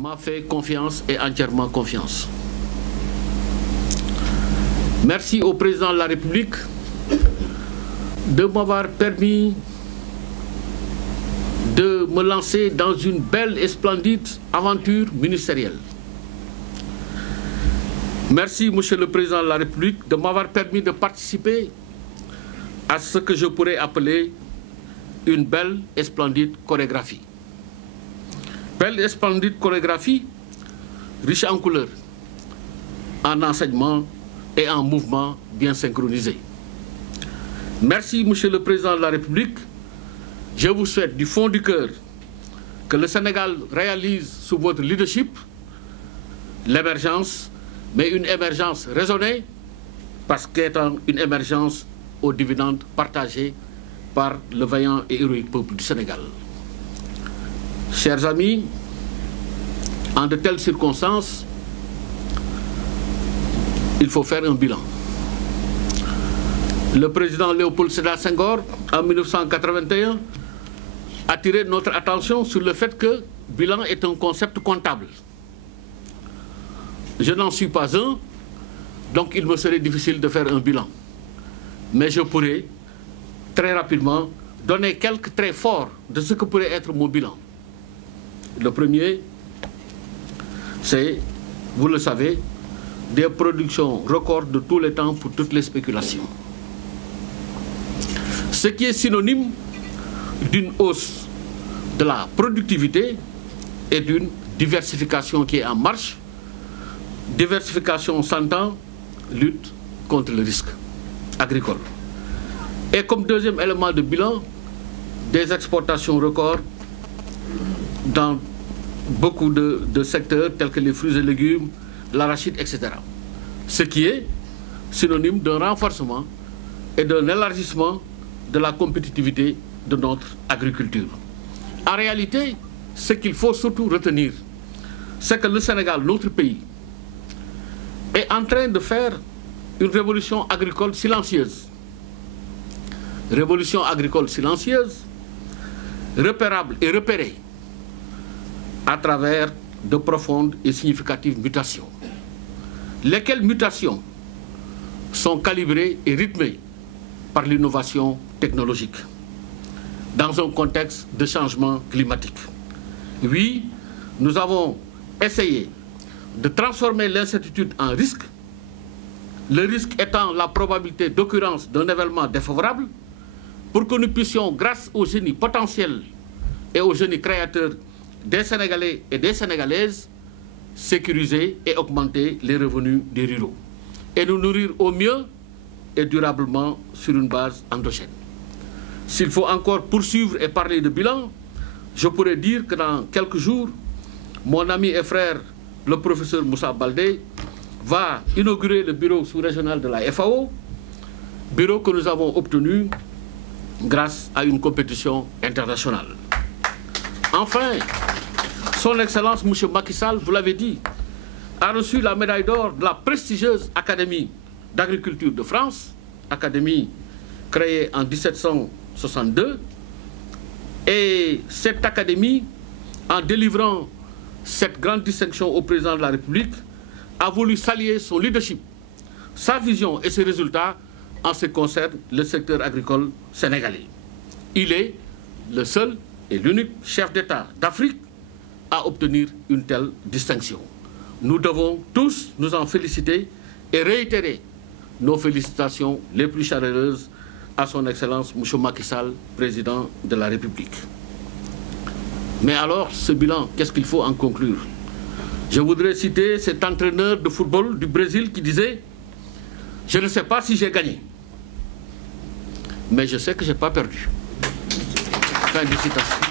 m'a fait confiance et entièrement confiance. Merci au président de la République de m'avoir permis de me lancer dans une belle et splendide aventure ministérielle. Merci, Monsieur le Président de la République, de m'avoir permis de participer à ce que je pourrais appeler une belle et splendide chorégraphie. Belle et splendide chorégraphie, riche en couleurs, en enseignement et en mouvement bien synchronisé. Merci, Monsieur le Président de la République. Je vous souhaite du fond du cœur que le Sénégal réalise sous votre leadership l'émergence, mais une émergence raisonnée, parce qu'étant une émergence aux dividendes partagés par le vaillant et héroïque peuple du Sénégal. Chers amis, en de telles circonstances, il faut faire un bilan. Le président Léopold Sédar Senghor, en 1981, a attiré notre attention sur le fait que bilan est un concept comptable. Je n'en suis pas un, donc il me serait difficile de faire un bilan. Mais je pourrais très rapidement donner quelques traits forts de ce que pourrait être mon bilan. Le premier, c'est, vous le savez, des productions records de tous les temps pour toutes les spéculations. Ce qui est synonyme d'une hausse de la productivité et d'une diversification qui est en marche. Diversification s'entend, lutte contre le risque agricole. Et comme deuxième élément de bilan, des exportations records dans beaucoup de secteurs tels que les fruits et légumes, l'arachide, etc. Ce qui est synonyme d'un renforcement et d'un élargissement de la compétitivité de notre agriculture. En réalité, ce qu'il faut surtout retenir, c'est que le Sénégal, notre pays, est en train de faire une révolution agricole silencieuse. Révolution agricole silencieuse, repérable et repérée à travers de profondes et significatives mutations. Lesquelles mutations sont calibrées et rythmées par l'innovation technologique dans un contexte de changement climatique. Oui, nous avons essayé de transformer l'incertitude en risque, le risque étant la probabilité d'occurrence d'un événement défavorable, pour que nous puissions, grâce au génie potentiel et au génie créateur des Sénégalais et des Sénégalaises, sécuriser et augmenter les revenus des ruraux et nous nourrir au mieux et durablement sur une base endogène. S'il faut encore poursuivre et parler de bilan, je pourrais dire que dans quelques jours, mon ami et frère, le professeur Moussa Baldé, va inaugurer le bureau sous-régional de la FAO, bureau que nous avons obtenu grâce à une compétition internationale. Enfin, son Excellence M. Macky Sall, vous l'avez dit, a reçu la médaille d'or de la prestigieuse Académie d'agriculture de France, académie créée en 1762. Et cette académie, en délivrant cette grande distinction au président de la République, a voulu saluer son leadership, sa vision et ses résultats en ce qui concerne le secteur agricole sénégalais. Il est le seul et l'unique chef d'État d'Afrique à obtenir une telle distinction. Nous devons tous nous en féliciter et réitérer nos félicitations les plus chaleureuses à son Excellence M. Macky Sall, président de la République. Mais alors, ce bilan, qu'est-ce qu'il faut en conclure? Je voudrais citer cet entraîneur de football du Brésil qui disait « Je ne sais pas si j'ai gagné, mais je sais que je n'ai pas perdu ». Fin de citation.